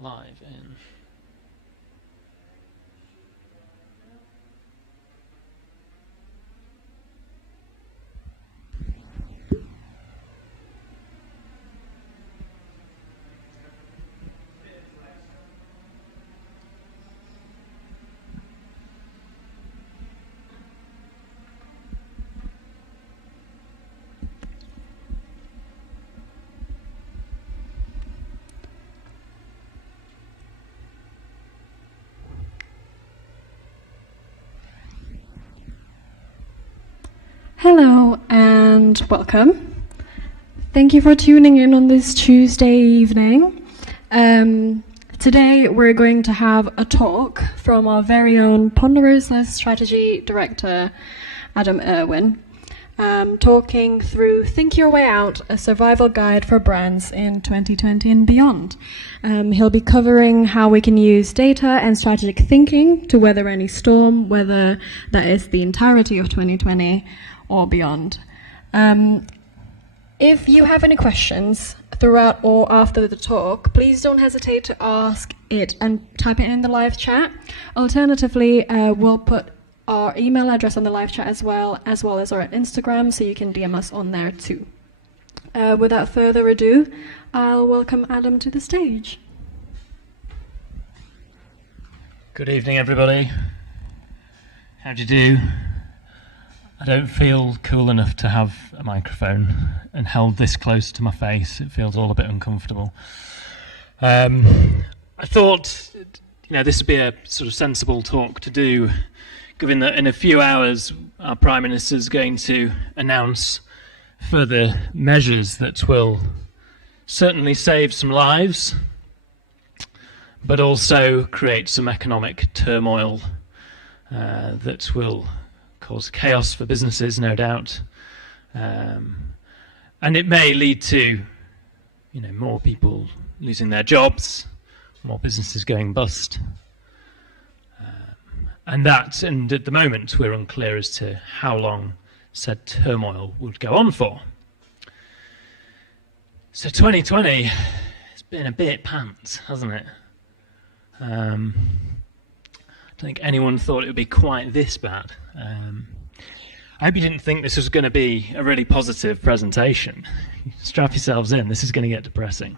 live in. Hello and welcome. Thank you for tuning in on this Tuesday evening. Today we're going to have a talk from our very own Ponderosa Strategy Director, Adam Irwin, talking through Think Your Way Out, a survival guide for brands in 2020 and beyond. He'll be covering how we can use data and strategic thinking to weather any storm, whether that is the entirety of 2020 or beyond. If you have any questions throughout or after the talk, please don't hesitate to ask it and type it in the live chat. Alternatively, we'll put our email address on the live chat as well as our Instagram, so you can DM us on there too. Without further ado, I'll welcome Adam to the stage. Good evening, everybody. How do you do? I don't feel cool enough to have a microphone and held this close to my face. It feels all a bit uncomfortable. I thought, this would be a sort of sensible talk to do, given that in a few hours our Prime Minister is going to announce further measures that will certainly save some lives, but also create some economic turmoil that will cause chaos for businesses, no doubt, and it may lead to, more people losing their jobs, more businesses going bust, and at the moment we're unclear as to how long said turmoil would go on for. So 2020 has been a bit pants, hasn't it? I don't think anyone thought it would be quite this bad. I hope you didn't think this was going to be a really positive presentation. Strap yourselves in, this is going to get depressing.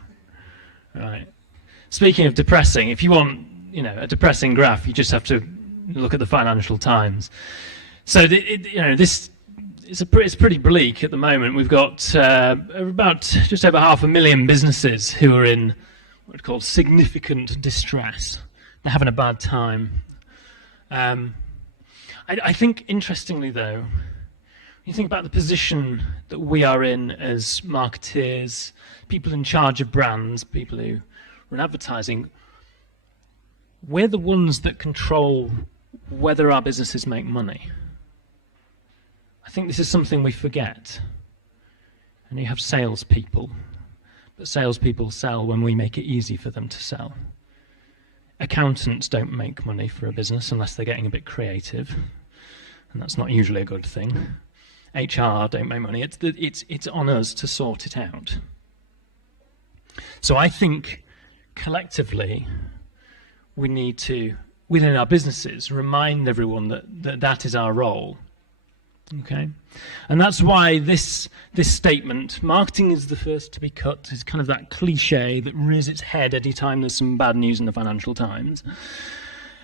Right. Speaking of depressing, if you want, a depressing graph, you just have to look at the Financial Times. So, this it's pretty bleak at the moment. We've got about just over 500,000 businesses who are in what's called significant distress. They're having a bad time. I think, interestingly, though, when you think about the position that we are in as marketeers, people in charge of brands, people who run advertising, we're the ones that control whether our businesses make money. I think this is something we forget. And you have salespeople, but salespeople sell when we make it easy for them to sell. Accountants don't make money for a business unless they're getting a bit creative, and that's not usually a good thing. HR don't make money. It's on us to sort it out. So I think collectively we need to, within our businesses, remind everyone that is our role. Okay, and that's why this statement, marketing is the first to be cut, is kind of that cliche that rears its head any time there's some bad news in the Financial Times.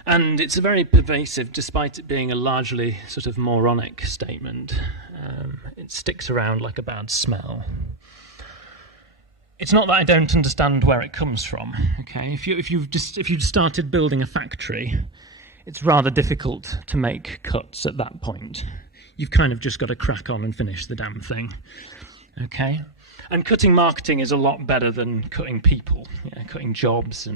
And it's a very pervasive, despite it being a largely sort of moronic statement. It sticks around like a bad smell. It's not that I don't understand where it comes from. Okay, if you've started building a factory, it's rather difficult to make cuts at that point. You've kind of just got to crack on and finish the damn thing, okay? And cutting marketing is a lot better than cutting people, cutting jobs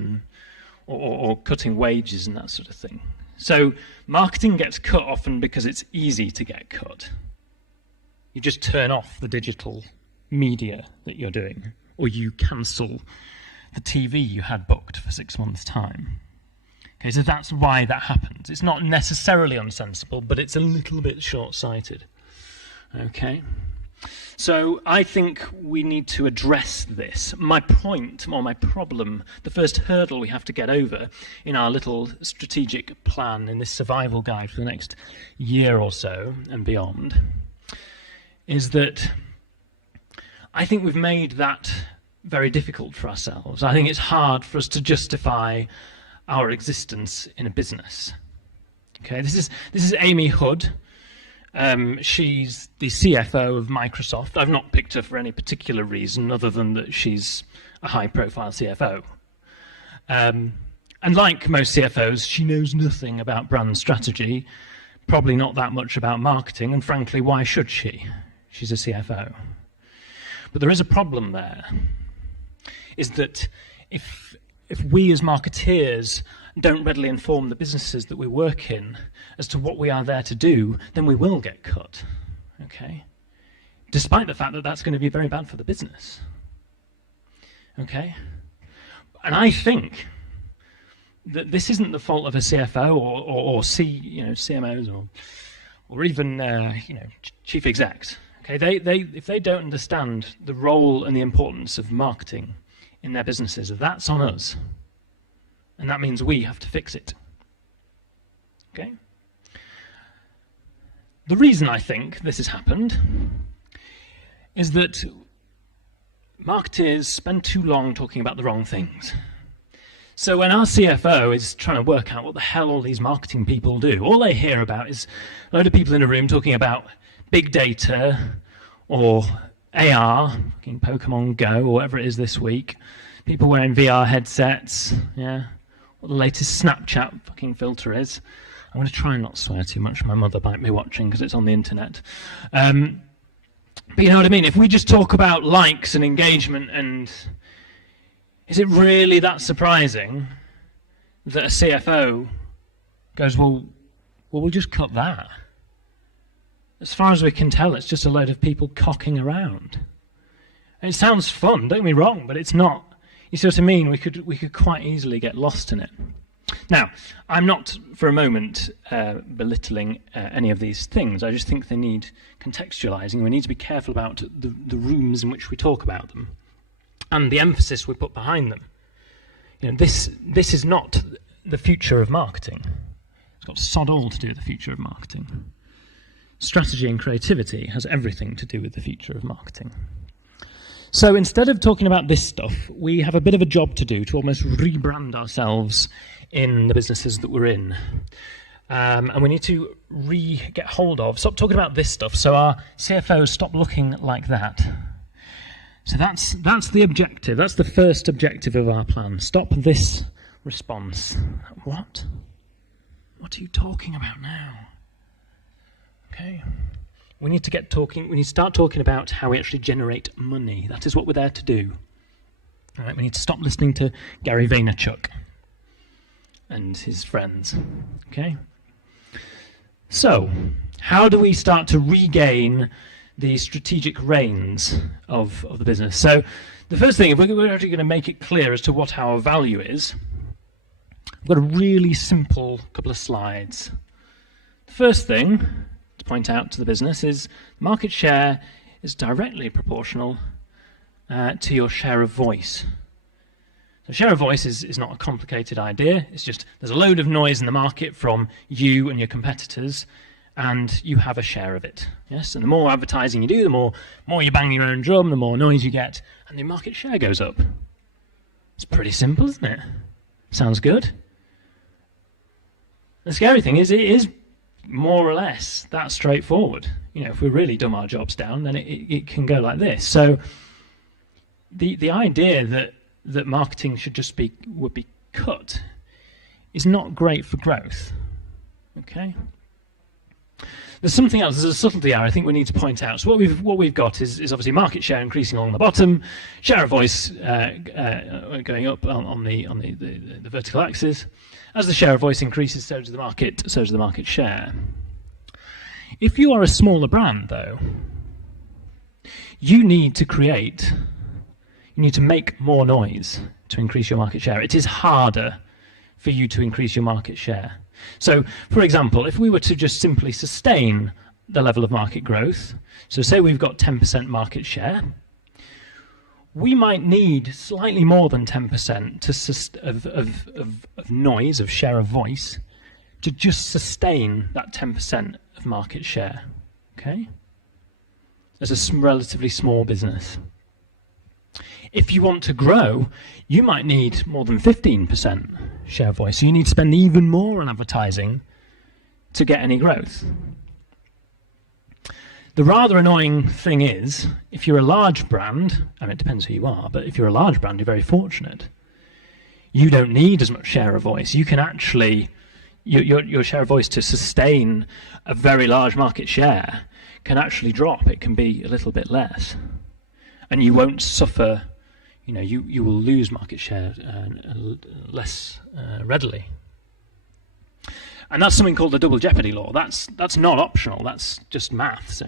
or cutting wages and that sort of thing. So marketing gets cut often because it's easy to get cut. You just turn off the digital media that you're doing, or you cancel the TV you had booked for 6 months' time. Okay, so that's why that happens. It's not necessarily unsensible, but it's a little bit short-sighted. Okay? So I think we need to address this. My point, or my problem, the first hurdle we have to get over in our little strategic plan in this survival guide for the next year or so and beyond, is that I think we've made that very difficult for ourselves. I think it's hard for us to justify our existence in a business. Okay, this is Amy Hood. She's the CFO of Microsoft. I've not picked her for any particular reason other than that she's a high-profile CFO. And like most CFOs, she knows nothing about brand strategy, probably not that much about marketing, and frankly, why should she? She's a CFO. But there is a problem there, is that if we as marketeers don't readily inform the businesses that we work in as to what we are there to do, then we will get cut, okay? Despite the fact that that's going to be very bad for the business, okay? And I think that this isn't the fault of a CFO or CMOs or even chief execs, okay? If they don't understand the role and the importance of marketing in their businesses, that's on us. And that means we have to fix it. Okay? The reason I think this has happened is that marketers spend too long talking about the wrong things. So when our CFO is trying to work out what the hell all these marketing people do, all they hear about is a load of people in a room talking about big data or AR, fucking Pokemon Go, or whatever it is this week, people wearing VR headsets, yeah, what the latest Snapchat fucking filter is. I'm going to try and not swear too much. My mother might be watching because it's on the internet. But you know what I mean? If we just talk about likes and engagement, and is it really that surprising that a CFO goes, well, we'll just cut that? As far as we can tell, it's just a load of people cocking around. And it sounds fun, don't get me wrong, but it's not. You see what I mean? We could quite easily get lost in it. Now, I'm not for a moment belittling any of these things. I just think they need contextualizing. We need to be careful about the rooms in which we talk about them and the emphasis we put behind them. You know, this is not the future of marketing. It's got sod all to do with the future of marketing. Strategy and creativity has everything to do with the future of marketing. So instead of talking about this stuff, we have a bit of a job to do to almost rebrand ourselves in the businesses that we're in. And we need to get hold of, stop talking about this stuff, so our CFOs stop looking like that. So that's the objective. That's the first objective of our plan. Stop this response. What? What are you talking about now? Okay. We need to get talking. We need to start talking about how we actually generate money. That is what we're there to do. All right. We need to stop listening to Gary Vaynerchuk and his friends. Okay. So, how do we start to regain the strategic reins of the business? So, the first thing, if we're actually going to make it clear as to what our value is, I've got a really simple couple of slides. The first thing to point out to the business is market share is directly proportional to your share of voice. So share of voice is not a complicated idea. It's just there's a load of noise in the market from you and your competitors, and you have a share of it. Yes, and the more advertising you do, the more you bang your own drum, the more noise you get, and the market share goes up. It's pretty simple, isn't it? Sounds good. The scary thing is it is more or less that straightforward. You know, if we really dumb our jobs down, then it can go like this. So the idea that marketing would be cut is not great for growth. Okay. There's something else. There's a subtlety here I think we need to point out. So what we've got is obviously market share increasing along the bottom, share of voice going up on the vertical axis. As the share of voice increases, so does the market share. If you are a smaller brand, though, you need to make more noise to increase your market share. It is harder for you to increase your market share. So, for example, if we were to just simply sustain the level of market growth. So say we've got 10% market share. We might need slightly more than 10% of noise, of share of voice, to just sustain that 10% of market share, okay? As a relatively small business. If you want to grow, you might need more than 15% share of voice. So you need to spend even more on advertising to get any growth. The rather annoying thing is, if you're a large brand, I mean, it depends who you are, but if you're a large brand, you're very fortunate. You don't need as much share of voice. You can actually, your share of voice to sustain a very large market share can actually drop. It can be a little bit less. And you won't suffer, you will lose market share less readily. And that's something called the double jeopardy law. That's not optional. That's just maths.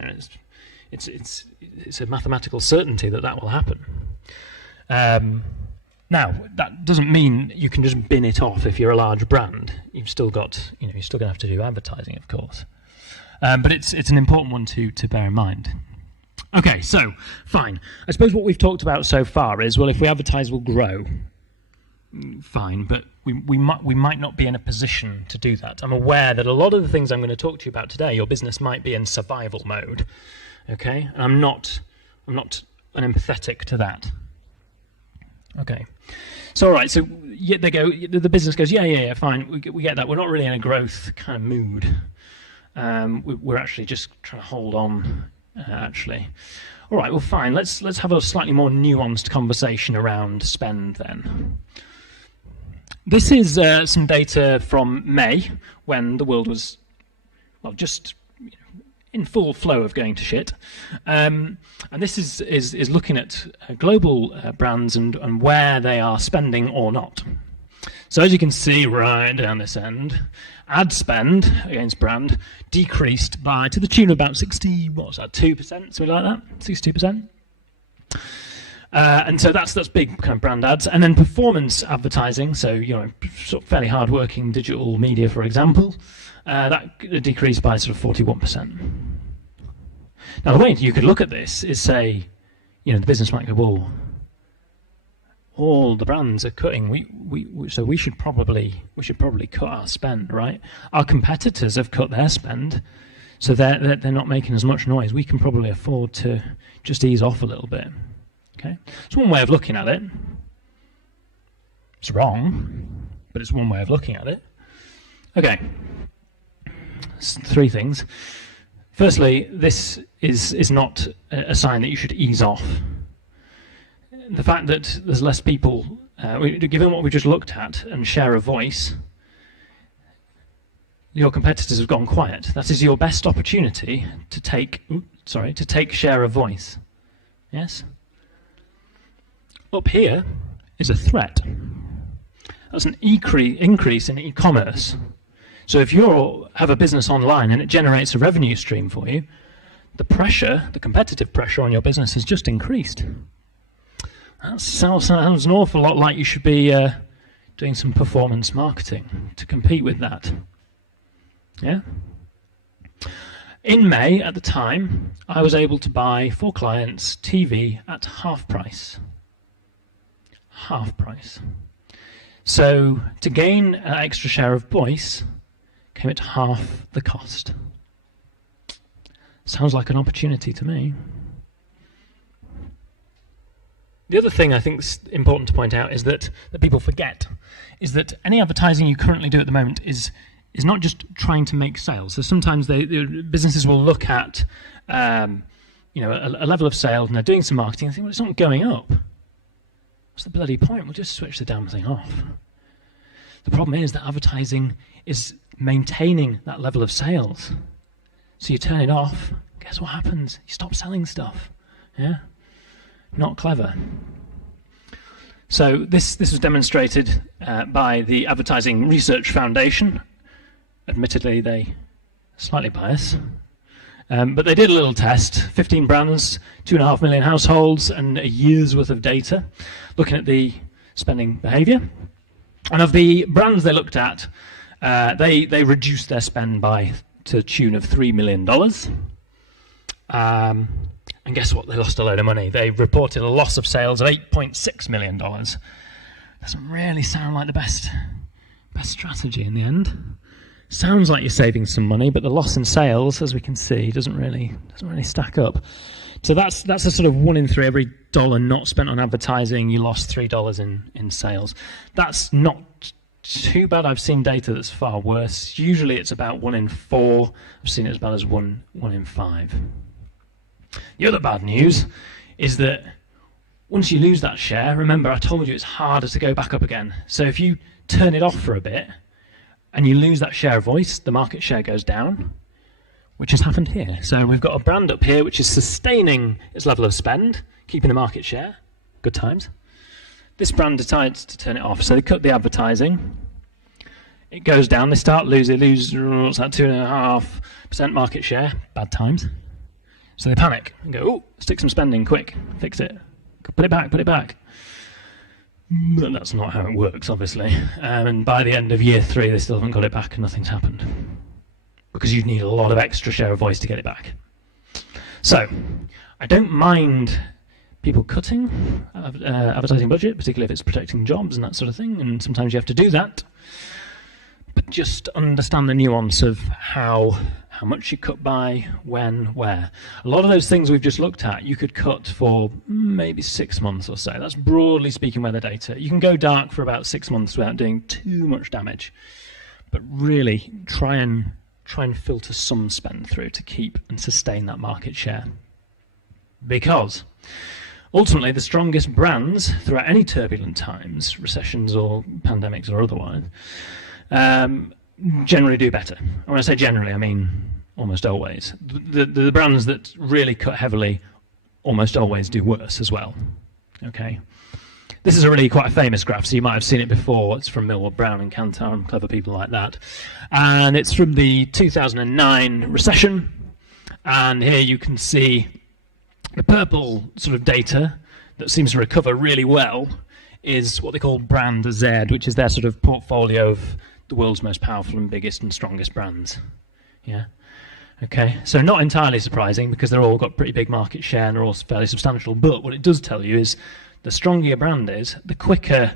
It's a mathematical certainty that will happen. Now that doesn't mean you can just bin it off if you're a large brand. You've still got, you're still going to have to do advertising, of course. But it's an important one to bear in mind. Okay, so fine. I suppose what we've talked about so far is, well, if we advertise, we'll grow. Fine, but we might not be in a position to do that. I'm aware that a lot of the things I'm going to talk to you about today, your business might be in survival mode. Okay, and I'm not unempathetic to that. Okay, so all right, so the business goes, yeah, fine, we get that. We're not really in a growth kind of mood. We're actually just trying to hold on. Actually, all right, well, fine. Let's have a slightly more nuanced conversation around spend then. This is some data from May, when the world was, well, just in full flow of going to shit. And this is looking at global brands and where they are spending or not. So as you can see right down this end, ad spend against brand decreased by, to the tune of about 2%, something like that, 62%. And so that's big kind of brand ads. And then performance advertising, so sort of fairly hard-working digital media, for example, that decreased by sort of 41%. Now the way you could look at this is say, the business might go, well, all the brands are cutting. So we should probably cut our spend, right? Our competitors have cut their spend, so they're not making as much noise. We can probably afford to just ease off a little bit. Okay, it's one way of looking at it. It's wrong, but it's one way of looking at it. Okay, three things. Firstly, this is not a sign that you should ease off. The fact that there's less people, given what we just looked at and share of voice, your competitors have gone quiet. That is your best opportunity to take share of voice. Yes? Up here is a threat. That's an increase in e-commerce. So if you have a business online and it generates a revenue stream for you, the competitive pressure on your business has just increased. That sounds an awful lot like you should be doing some performance marketing to compete with that. Yeah? In May, at the time, I was able to buy for clients TV at half price. Half price. So to gain an extra share of voice came at half the cost. Sounds like an opportunity to me. The other thing I think is important to point out is that people forget is that any advertising you currently do at the moment is not just trying to make sales. So sometimes businesses will look at a level of sales and they're doing some marketing and think, well, it's not going up. What's the bloody point? We'll just switch the damn thing off. The problem is that advertising is maintaining that level of sales. So you turn it off, guess what happens? You stop selling stuff. Yeah? Not clever. So this was demonstrated by the Advertising Research Foundation. Admittedly, they slightly bias. But they did a little test, 15 brands, 2.5 million households, and a year's worth of data, looking at the spending behavior. And of the brands they looked at, they reduced their spend by to the tune of $3 million. And guess what? They lost a load of money. They reported a loss of sales of $8.6 million. Doesn't really sound like the best strategy in the end. Sounds like you're saving some money, but the loss in sales, as we can see, doesn't really stack up. So that's a sort of 1 in 3, every dollar not spent on advertising, you lost $3 in sales. That's not too bad. I've seen data that's far worse. Usually it's about 1 in 4. I've seen it as bad as 1 in 5. The other bad news is that once you lose that share, remember I told you it's harder to go back up again. So if you turn it off for a bit and you lose that share of voice, the market share goes down, which has happened here. So we've got a brand up here which is sustaining its level of spend, keeping the market share. Good times. This brand decides to turn it off, so they cut the advertising. It goes down, they start losing, what's that, 2.5% market share. Bad times. So they panic and go, oh, stick some spending, quick, fix it. Put it back. But that's not how it works, obviously. And by the end of year 3, they still haven't got it back and nothing's happened. Because you need a lot of extra share of voice to get it back. So, I don't mind people cutting advertising budget, particularly if it's protecting jobs and that sort of thing, and sometimes you have to do that. But just understand the nuance of how much you cut by, when, where. A lot of those things we've just looked at, you could cut for maybe 6 months or so. That's broadly speaking where the data. You can go dark for about 6 months without doing too much damage. But really, try and filter some spend through to keep and sustain that market share. Because ultimately, the strongest brands throughout any turbulent times, recessions or pandemics or otherwise, generally do better. And when I say generally, I mean almost always. The brands that really cut heavily almost always do worse as well. Okay. This is a really quite a famous graph, so you might have seen it before. It's from Millward Brown and Kantar and clever people like that. And it's from the 2009 recession. And here you can see the purple sort of data that seems to recover really well is what they call Brand Z, which is their sort of portfolio of the world's most powerful and biggest and strongest brands. Yeah. Okay, so not entirely surprising because they're all got pretty big market share and they're all fairly substantial. But what it does tell you is the stronger your brand is, the quicker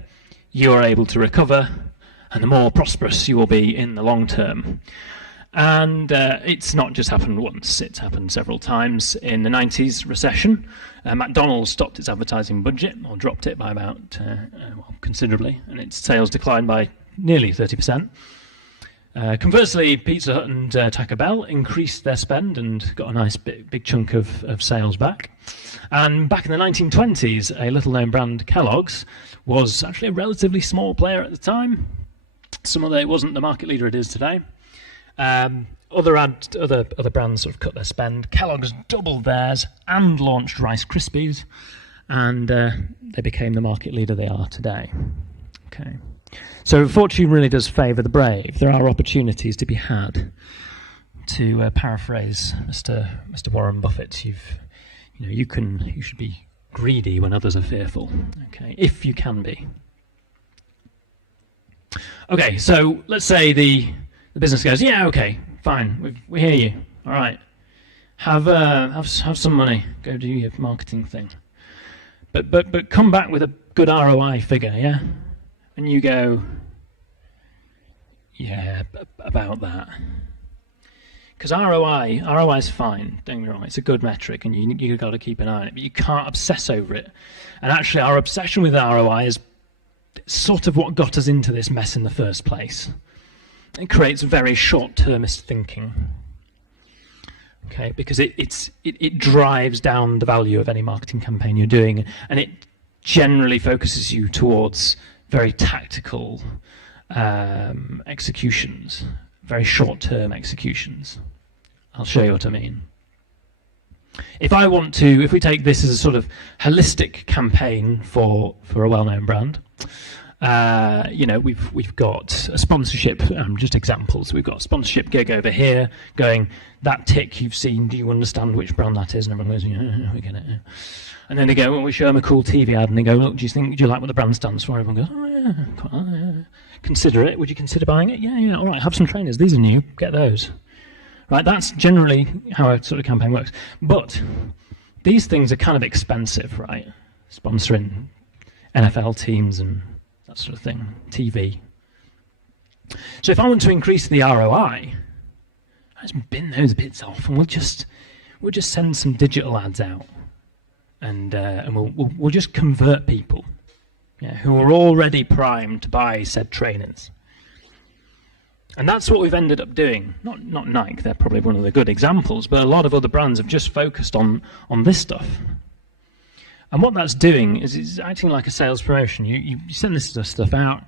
you're able to recover and the more prosperous you will be in the long term. And it's not just happened once, it's happened several times. In the 90s recession, McDonald's stopped its advertising budget, or dropped it by about, considerably, and its sales declined by nearly 30%. Conversely, Pizza Hut and Taco Bell increased their spend and got a nice big chunk of sales back. And back in the 1920s, a little-known brand, Kellogg's, was actually a relatively small player at the time. It wasn't the market leader it is today. Other brands sort of cut their spend. Kellogg's doubled theirs and launched Rice Krispies, and they became the market leader they are today. Okay. So fortune really does favour the brave. There are opportunities to be had. To paraphrase Mr. Warren Buffett, you should be greedy when others are fearful. Okay, if you can be. Okay, so let's say the business goes, yeah, okay, fine, we hear you. All right, have some money. Go do your marketing thing. But come back with a good ROI figure, yeah. And you go, yeah, about that. Because ROI is fine, don't get me wrong, it's a good metric and you've got to keep an eye on it, but you can't obsess over it. And actually our obsession with ROI is sort of what got us into this mess in the first place. It creates very short-termist thinking. Okay, because it drives down the value of any marketing campaign you're doing, and it generally focuses you towards very tactical executions, very short-term executions. I'll show you what I mean. If we take this as a sort of holistic campaign for a well-known brand, we've got a sponsorship, just examples. We've got a sponsorship gig over here going, that tick you've seen, do you understand which brand that is? And everyone goes, yeah, we get it. Yeah. And then they go, well, we show them a cool TV ad, and they go, look, do you like what the brand stands for? Everyone goes, oh yeah, quite like, yeah. Consider it. Would you consider buying it? Yeah, all right, have some trainers. These are new. Get those. right? That's generally how a sort of campaign works. But these things are kind of expensive, right? Sponsoring NFL teams and that sort of thing, TV. So if I want to increase the ROI, I just bin those bits off, and we'll just send some digital ads out, and we'll just convert people, who are already primed to buy said trainers. And that's what we've ended up doing. Not Nike, they're probably one of the good examples, but a lot of other brands have just focused on this stuff. And what that's doing is it's acting like a sales promotion. You send this stuff out,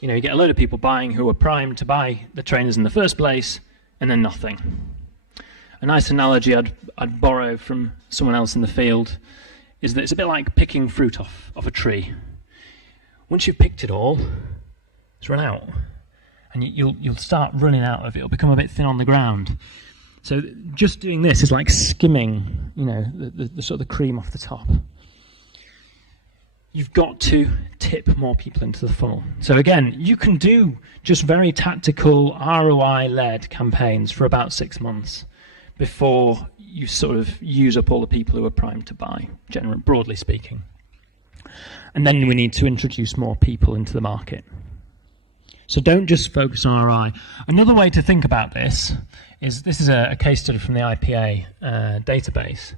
you get a load of people buying who are primed to buy the trainers in the first place, and then nothing. A nice analogy I'd borrow from someone else in the field is that it's a bit like picking fruit off a tree. Once you've picked it all, it's run out. And you'll start running out of it. It'll become a bit thin on the ground. So just doing this is like skimming, the sort of the cream off the top. You've got to tip more people into the funnel. So again, you can do just very tactical ROI-led campaigns for about 6 months before you sort of use up all the people who are primed to buy, broadly speaking. And then we need to introduce more people into the market. So don't just focus on ROI. Another way to think about this is a case study from the IPA database.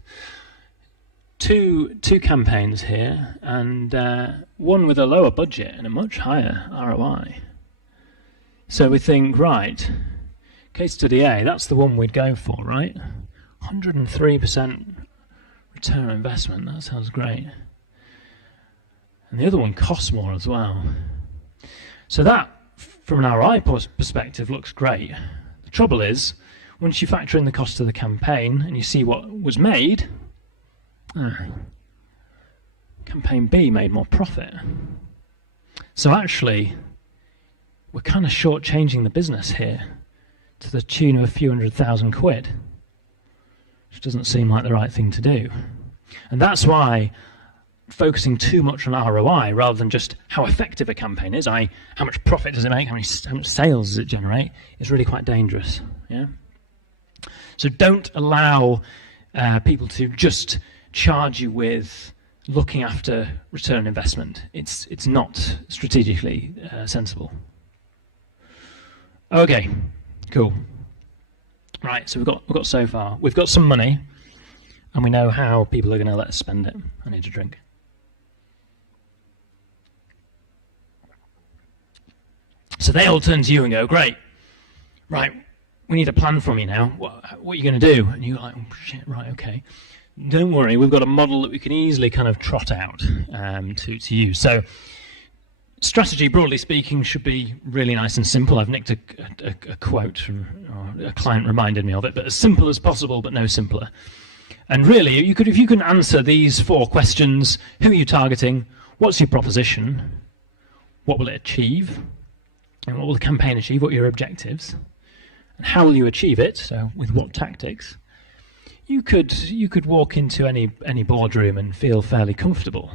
Two campaigns here, and one with a lower budget and a much higher ROI. So we think, right, case study A, that's the one we'd go for, right? 103% return on investment, that sounds great. And the other one costs more as well. So that, from an ROI perspective, looks great. The trouble is, once you factor in the cost of the campaign and you see what was made, campaign B made more profit. So actually, we're kind of shortchanging the business here to the tune of a few £100,000, which doesn't seem like the right thing to do. And that's why focusing too much on ROI rather than just how effective a campaign is, how much profit does it make, how much sales does it generate, is really quite dangerous. Yeah. So don't allow people to just charge you with looking after return on investment. It's not strategically sensible. Okay, cool. Right, so we've got so far. We've got some money, and we know how people are going to let us spend it. I need a drink. So they all turn to you and go, great, right, we need a plan from you now. What are you going to do? And you're like, oh, shit, right, okay. Don't worry, we've got a model that we can easily kind of trot out to use. So strategy, broadly speaking, should be really nice and simple. I've nicked a quote from, or a client reminded me of it, but as simple as possible, but no simpler. And really, if you can answer these 4 questions: who are you targeting? What's your proposition? What will it achieve? And what will the campaign achieve? What are your objectives? And how will you achieve it? So with what tactics? You could walk into any boardroom and feel fairly comfortable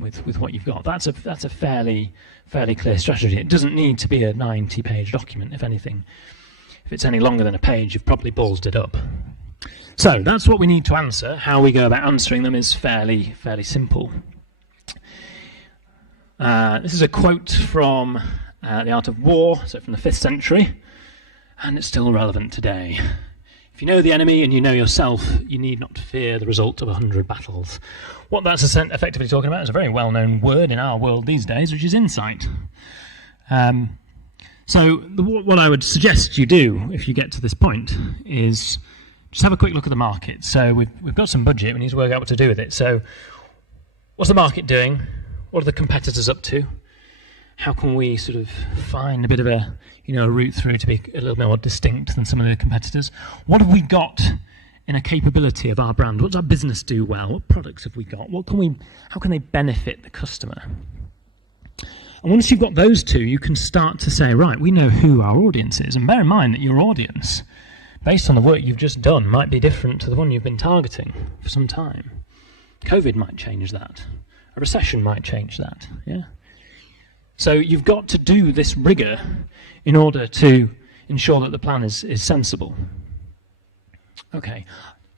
with what you've got. That's a fairly clear strategy. It doesn't need to be a 90-page document. If anything, if it's any longer than a page, you've probably ballsed it up. So that's what we need to answer. How we go about answering them is fairly simple. This is a quote from The Art of War, so from the 5th century, and it's still relevant today. If you know the enemy and you know yourself, you need not fear the result of 100 battles. What that's effectively talking about is a very well-known word in our world these days, which is insight. So what I would suggest you do, if you get to this point, is just have a quick look at the market. So we've got some budget, we need to work out what to do with it. So what's the market doing? What are the competitors up to? How can we sort of find a bit of a route through to be a little bit more distinct than some of the competitors? What have we got in a capability of our brand? What does our business do well? What products have we got? How can they benefit the customer? And once you've got those two, you can start to say, right, we know who our audience is. And bear in mind that your audience, based on the work you've just done, might be different to the one you've been targeting for some time. COVID might change that. A recession might change that. Yeah. So you've got to do this rigor in order to ensure that the plan is sensible. Okay,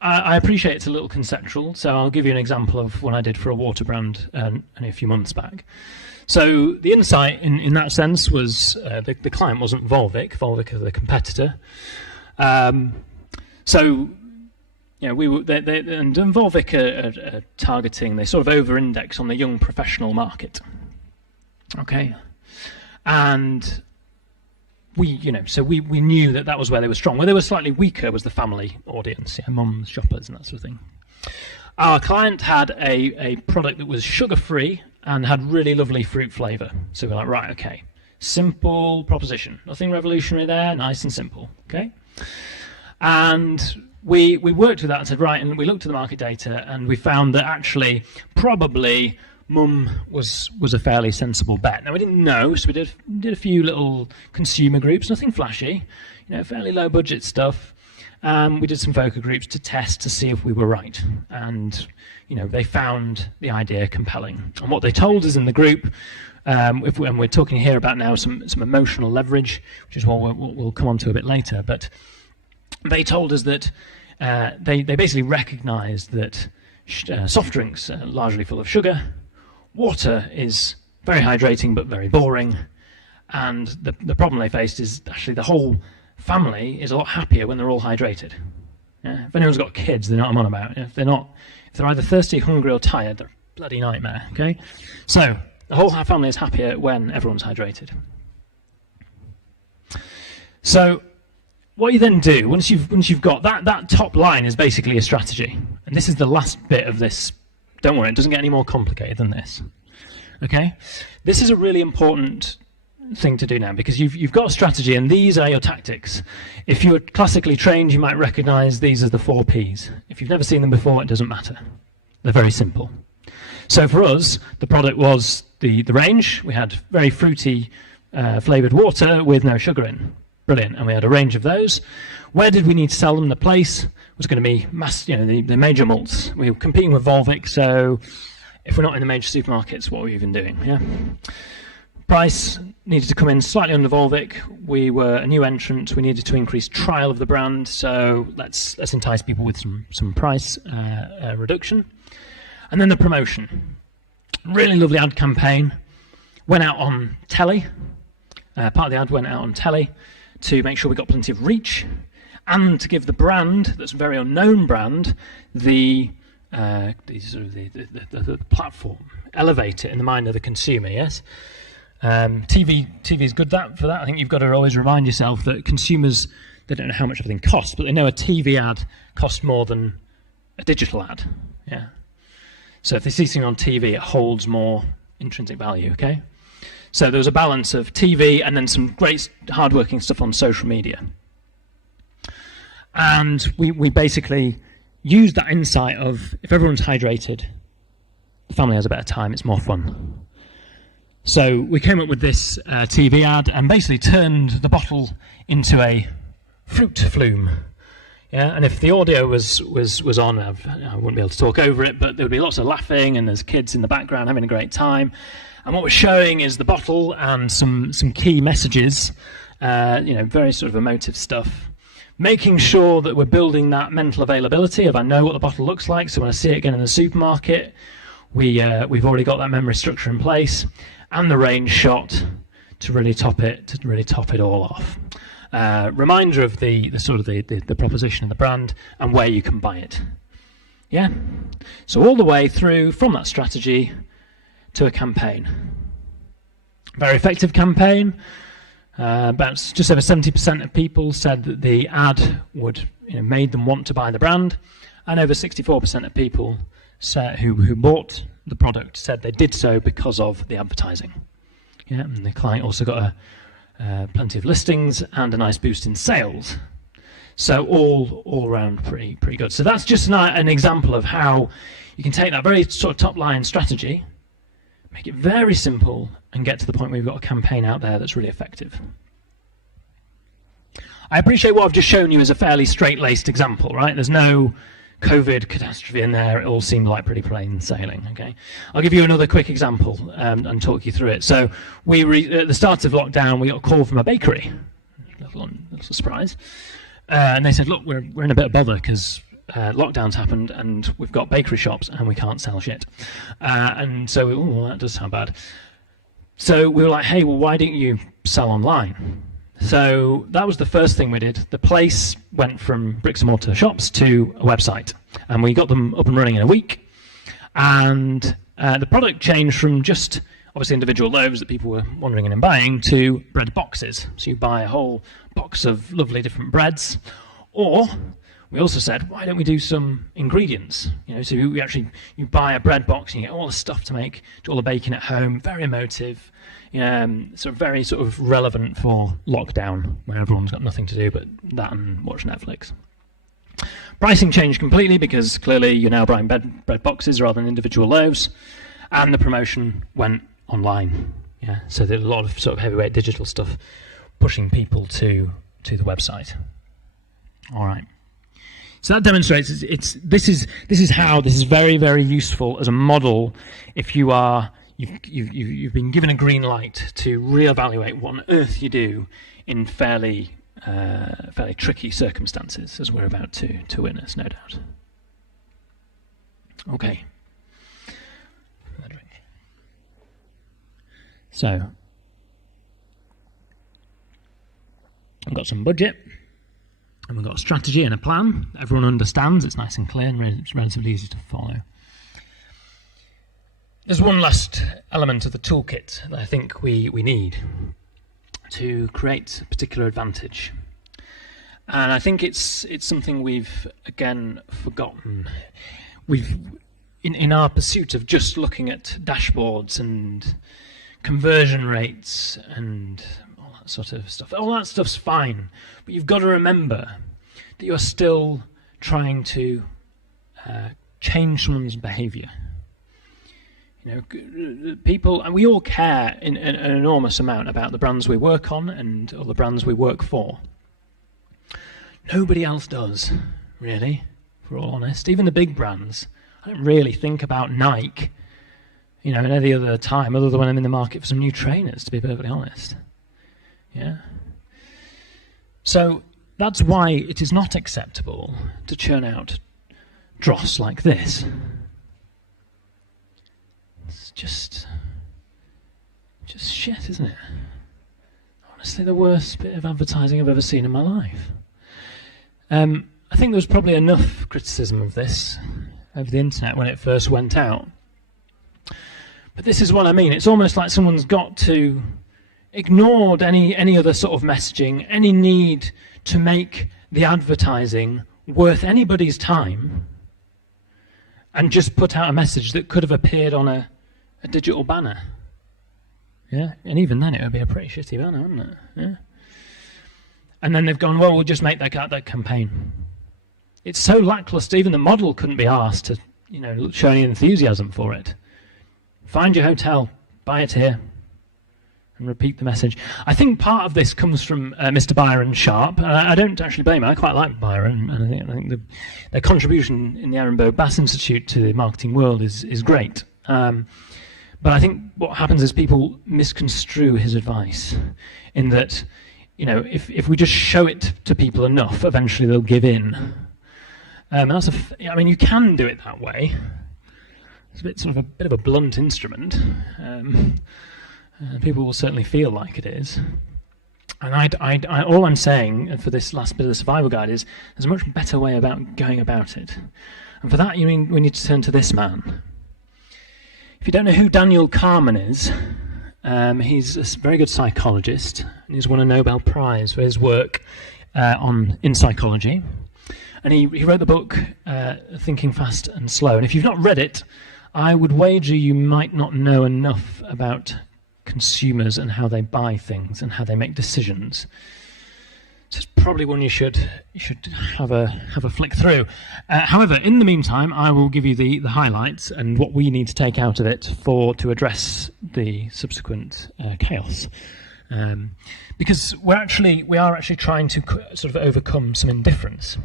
I appreciate it's a little conceptual, so I'll give you an example of what I did for a water brand only a few months back. So the insight in that sense was the client wasn't Volvic. Volvic are the competitor. So, you know, and Volvic are targeting, they sort of over-index on the young professional market. Okay, and we knew that was where they were strong. Where they were slightly weaker was the family audience, mums, shoppers, and that sort of thing. Our client had a product that was sugar-free and had really lovely fruit flavour. So we're like, right, okay, simple proposition, nothing revolutionary there, nice and simple, okay? And we worked with that and said, right, and we looked at the market data and we found that actually probably mum was a fairly sensible bet. Now we didn't know, so we did a few little consumer groups, nothing flashy, fairly low budget stuff. We did some focus groups to test to see if we were right, and they found the idea compelling. And what they told us in the group, and we're talking here about now some emotional leverage, which is what we'll come on to a bit later. But they told us that they basically recognised that soft drinks are largely full of sugar, water is very hydrating but very boring, and the problem they faced is actually the whole family is a lot happier when they're all hydrated. Yeah? If anyone's got kids, they know what I'm on about. If they're either thirsty, hungry, or tired, they're a bloody nightmare. Okay, so the whole family is happier when everyone's hydrated. So what you then do once you've got that top line is basically a strategy, and this is the last bit of this. Don't worry, it doesn't get any more complicated than this. Okay, this is a really important thing to do now, because you've got a strategy and these are your tactics. If you're classically trained, you might recognize these as the 4 Ps. If you've never seen them before, it doesn't matter. They're very simple. So for us, the product was the range. We had very fruity flavored water with no sugar in. Brilliant. And we had a range of those. Where did we need to sell them? The place was going to be the major malts. We were competing with Volvic, so if we're not in the major supermarkets, what are we even doing? Yeah. Price needed to come in slightly under Volvic. We were a new entrant. We needed to increase trial of the brand, so let's entice people with some price reduction. And then the promotion. Really lovely ad campaign. Went out on telly. Part of the ad went out on telly to make sure we got plenty of reach, and to give the brand, that's a very unknown brand, the platform, elevate it in the mind of the consumer. Yes. TV is good for that. I think you've got to always remind yourself that consumers, they don't know how much everything costs, but they know a TV ad costs more than a digital ad. Yeah. So if they see something on TV, it holds more intrinsic value. Okay. So there was a balance of TV and then some great hard-working stuff on social media. And we basically used that insight of, if everyone's hydrated, the family has a better time, it's more fun. So we came up with this TV ad and basically turned the bottle into a fruit flume. Yeah, and if the audio was on, I wouldn't be able to talk over it, but there would be lots of laughing and there's kids in the background having a great time. And what we're showing is the bottle and some key messages, very sort of emotive stuff. Making sure that we're building that mental availability of, I know what the bottle looks like, so when I see it again in the supermarket, we've already got that memory structure in place. And the range shot to really top it all off. Reminder of the proposition of the brand and where you can buy it. Yeah. So all the way through from that strategy to a campaign. Very effective campaign. About just over 70% of people said that the ad would made them want to buy the brand, and over 64% of people who bought the product said they did so because of the advertising. Yeah, and the client also got plenty of listings and a nice boost in sales. So all around pretty good. So that's just an example of how you can take that very sort of top line strategy, make it very simple, and get to the point where you've got a campaign out there that's really effective. I appreciate what I've just shown you as a fairly straight-laced example, right? There's no COVID catastrophe in there. It all seemed like pretty plain sailing. Okay, I'll give you another quick example and talk you through it. So at the start of lockdown, we got a call from a bakery, little surprise. And they said, look, we're in a bit of bother because lockdowns happened and we've got bakery shops and we can't sell shit. And so, well, that does sound bad. So we were like, hey, well, why don't you sell online? So that was the first thing we did. The place went from bricks and mortar shops to a website, and we got them up and running in a week. And the product changed from just obviously individual loaves that people were wandering in and buying to bread boxes. So you buy a whole box of lovely different breads. Or we also said, why don't we do some ingredients? So you buy a bread box and you get all the stuff to make, do all the baking at home, very emotive, very sort of relevant for lockdown, where everyone's got nothing to do but that and watch Netflix. Pricing changed completely because clearly you're now buying bread boxes rather than individual loaves, and the promotion went online. So there's a lot of sort of heavyweight digital stuff pushing people to the website. All right. So that demonstrates this is how this is very, very useful as a model if you've been given a green light to reevaluate what on earth you do in fairly tricky circumstances, as we're about to witness, no doubt. Okay. So I've got some budget. And we've got a strategy and a plan. Everyone understands. It's nice and clear and it's relatively easy to follow. There's one last element of the toolkit that I think we need to create a particular advantage. And I think it's something we've, again, forgotten. We've, in our pursuit of just looking at dashboards and conversion rates and sort of stuff. All that stuff's fine, but you've got to remember that you're still trying to change someone's behaviour. People, and we all care in an enormous amount about the brands we work on or the brands we work for. Nobody else does, really, if we're all honest. Even the big brands. I don't really think about Nike, in any other time other than when I'm in the market for some new trainers, to be perfectly honest. So that's why it is not acceptable to churn out dross like this. It's just shit, isn't it? Honestly, the worst bit of advertising I've ever seen in my life. I think there was probably enough criticism of this over the internet when it first went out. But this is what I mean. It's almost like someone's ignored any other sort of messaging, any need to make the advertising worth anybody's time, and just put out a message that could have appeared on a digital banner. And even then it would be a pretty shitty banner, wouldn't it? And then they've gone, well, we'll just make that campaign. It's so lackluster, even the model couldn't be asked to show any enthusiasm for it. Find your hotel, buy it here, and repeat the message. I think part of this comes from Mr. Byron Sharp. I don't actually blame him. I quite like Byron, and I think their contribution in the Ehrenberg Bass Institute to the marketing world is great. But I think what happens is people misconstrue his advice, in that, if we just show it to people enough, eventually they'll give in. And that's you can do it that way. It's a bit of a blunt instrument. People will certainly feel like it is. And all I'm saying for this last bit of the survival guide is there's a much better way about going about it. And for that, we need to turn to this man. If you don't know who Daniel Kahneman is, he's a very good psychologist, and he's won a Nobel Prize for his work in psychology. And he wrote the book Thinking Fast and Slow. And if you've not read it, I would wager you might not know enough about consumers and how they buy things and how they make decisions. So it's probably one you should have a flick through. However, in the meantime, I will give you the highlights and what we need to take out of it to address the subsequent chaos. Because we are actually trying to sort of overcome some indifference.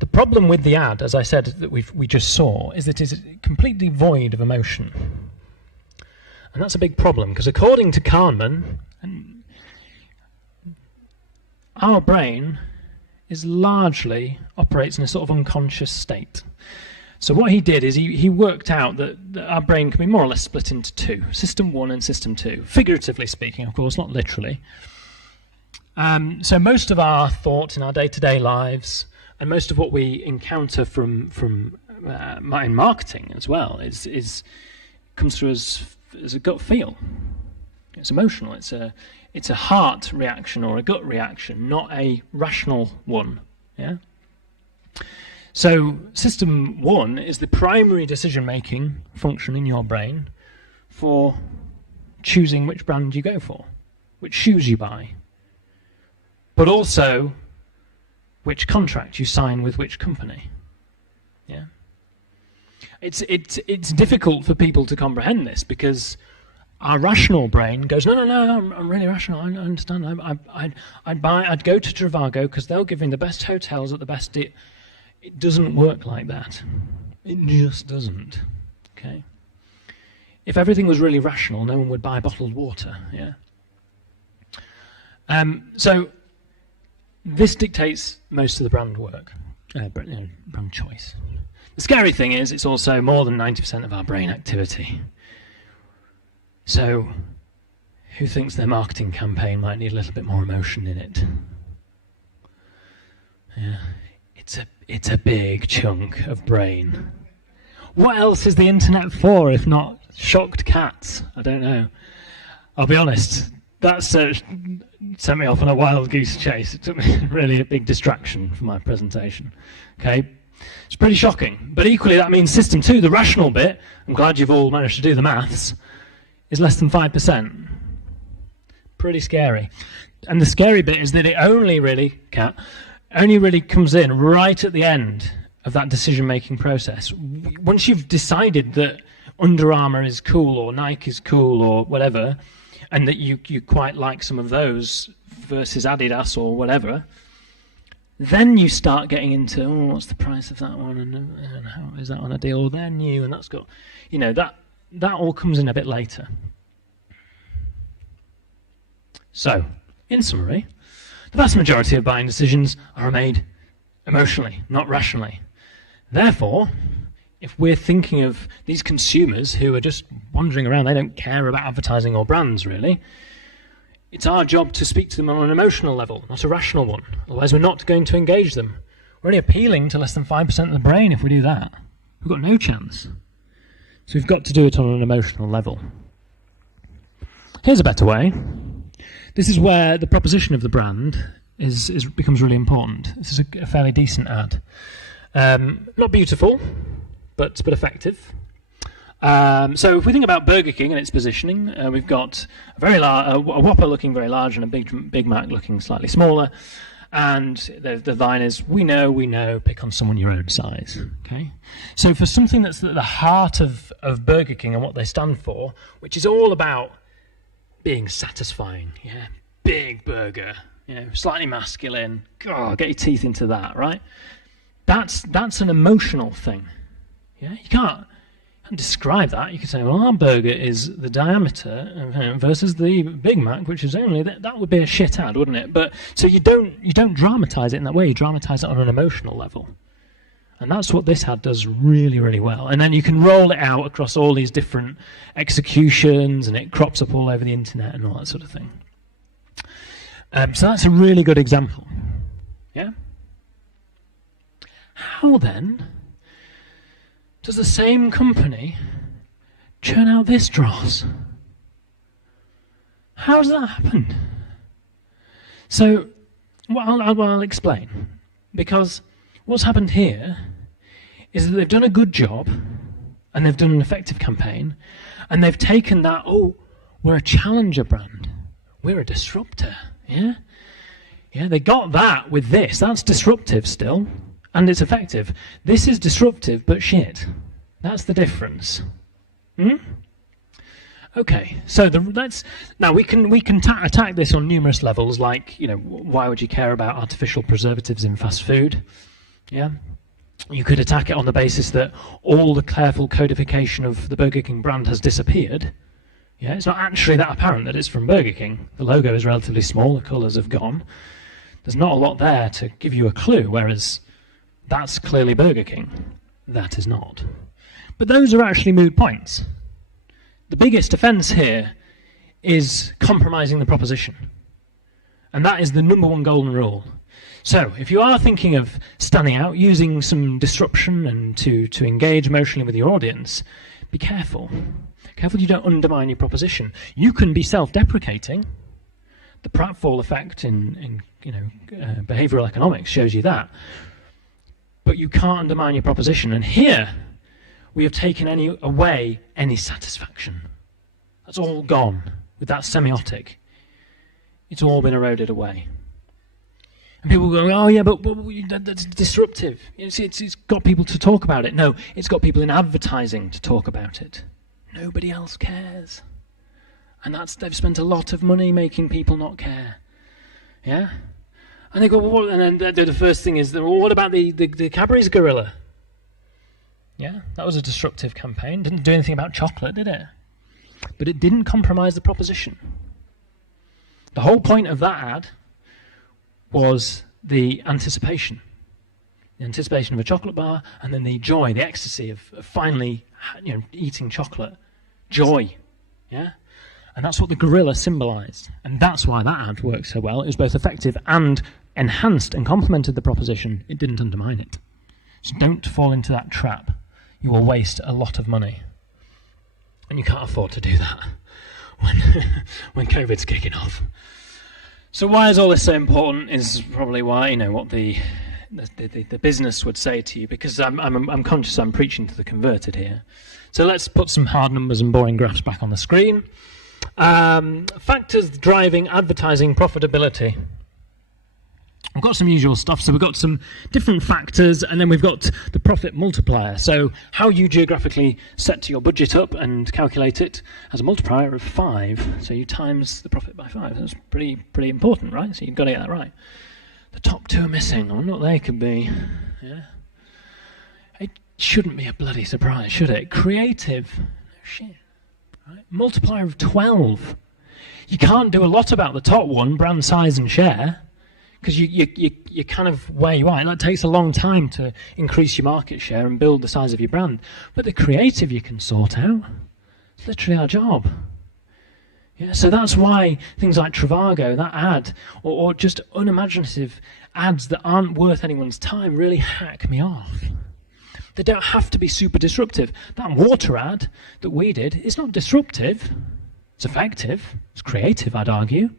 The problem with the ad, as I said, that we just saw, is that it is completely void of emotion. And that's a big problem, because according to Kahneman, and our brain is largely operates in a sort of unconscious state. So what he did is he worked out that our brain can be more or less split into two, system 1 and system 2, figuratively speaking, of course, not literally. So most of our thought in our day-to-day lives, and most of what we encounter from in marketing as well, comes through as a gut feel. It's emotional. It's a heart reaction or a gut reaction, not a rational one. Yeah. So system 1 is the primary decision-making function in your brain for choosing which brand you go for, which shoes you buy, but also which contract you sign with which company. Yeah. It's difficult for people to comprehend this because our rational brain goes, no, I'm really rational. I understand. I'd go to Trivago because they'll give me the best hotels at the best deal. It doesn't work like that. It just doesn't. Okay. If everything was really rational, no one would buy bottled water. Yeah. So this dictates most of the brand work, brand choice. The scary thing is, it's also more than 90% of our brain activity. So, who thinks their marketing campaign might need a little bit more emotion in it? Yeah. It's a big chunk of brain. What else is the internet for if not shocked cats? I don't know. I'll be honest, that search sent me off on a wild goose chase. It took me really a big distraction for my presentation. Okay, it's pretty shocking. But equally that means system 2, the rational bit, I'm glad you've all managed to do the maths, is less than 5%. Pretty scary. And the scary bit is that it only really comes in right at the end of that decision-making process. Once you've decided that Under Armour is cool or Nike is cool or whatever, and that you quite like some of those versus Adidas or whatever, then you start getting into, what's the price of that one, and how is that on a deal? They're new, and that's got, that all comes in a bit later. So, in summary, the vast majority of buying decisions are made emotionally, not rationally. Therefore, if we're thinking of these consumers who are just wandering around, they don't care about advertising or brands really, it's our job to speak to them on an emotional level, not a rational one. Otherwise we're not going to engage them. We're only appealing to less than 5% of the brain if we do that. We've got no chance. So we've got to do it on an emotional level. Here's a better way. This is where the proposition of the brand becomes really important. This is a fairly decent ad. Not beautiful, but effective. So if we think about Burger King and its positioning, we've got a Whopper looking very large and a Big Mac looking slightly smaller. And the line is, we know, pick on someone your own size. Okay. So for something that's at the heart of Burger King and what they stand for, which is all about being satisfying, yeah, big burger, slightly masculine, God, get your teeth into that, right? That's an emotional thing. Yeah, you can't describe that. You could say, well, our burger is the diameter versus the Big Mac, which is only that would be a shit ad, wouldn't it? But so you don't dramatize it in that way. You dramatize it on an emotional level, and that's what this ad does really, really well. And then you can roll it out across all these different executions, and it crops up all over the internet and all that sort of thing. So that's a really good example. Yeah. How then does the same company churn out this dross? How does that happen? So, I'll explain. Because what's happened here is that they've done a good job, and they've done an effective campaign, and they've taken that, we're a challenger brand. We're a disruptor, yeah? Yeah, they got that with this. That's disruptive still. And it's effective. This is disruptive, but shit. That's the difference. Okay, so now we can attack this on numerous levels. Like, why would you care about artificial preservatives in fast food? Yeah, you could attack it on the basis that all the careful codification of the Burger King brand has disappeared. Yeah, it's not actually that apparent that it's from Burger King. The logo is relatively small. The colours have gone. There's not a lot there to give you a clue, whereas that's clearly Burger King. That is not. But those are actually moot points. The biggest offence here is compromising the proposition. And that is the number one golden rule. So, if you are thinking of standing out, using some disruption and to engage emotionally with your audience, be careful. Careful you don't undermine your proposition. You can be self-deprecating. The pratfall effect in behavioural economics shows you that. But you can't undermine your proposition. And here, we have taken away any satisfaction. That's all gone with that semiotic. It's all been eroded away. And people go, oh yeah, but that's disruptive. It's got people to talk about it. No, it's got people in advertising to talk about it. Nobody else cares. And they've spent a lot of money making people not care. Yeah? And they go, well, what? And then the first thing is, well, what about the Cadbury's gorilla? Yeah, that was a disruptive campaign. Didn't do anything about chocolate, did it? But it didn't compromise the proposition. The whole point of that ad was the anticipation. The anticipation of a chocolate bar, and then the joy, the ecstasy of finally eating chocolate. Joy. Yeah? And that's what the gorilla symbolised. And that's why that ad worked so well. It was both effective and enhanced and complemented the proposition. It didn't undermine it. So don't fall into that trap. You will waste a lot of money. And you can't afford to do that when COVID's kicking off. So why is all this so important is probably why, what the business would say to you, because I'm conscious I'm preaching to the converted here. So let's put some hard numbers and boring graphs back on the screen. Factors driving advertising profitability. We've got some usual stuff, so we've got some different factors, and then we've got the profit multiplier. So how you geographically set your budget up and calculate it has a multiplier of 5, so you times the profit by 5. That's pretty important, right? So you've got to get that right. The top two are missing. I wonder what they could be. Yeah, it shouldn't be a bloody surprise, should it? Creative. No shit. Right? Multiplier of 12. You can't do a lot about the top one, brand size and share, because you're kind of where you are. That takes a long time to increase your market share and build the size of your brand. But the creative you can sort out. It's literally our job. Yeah, so that's why things like Trivago, that ad, or just unimaginative ads that aren't worth anyone's time really hack me off. They don't have to be super disruptive. That water ad that we did is not disruptive. It's effective. It's creative, I'd argue.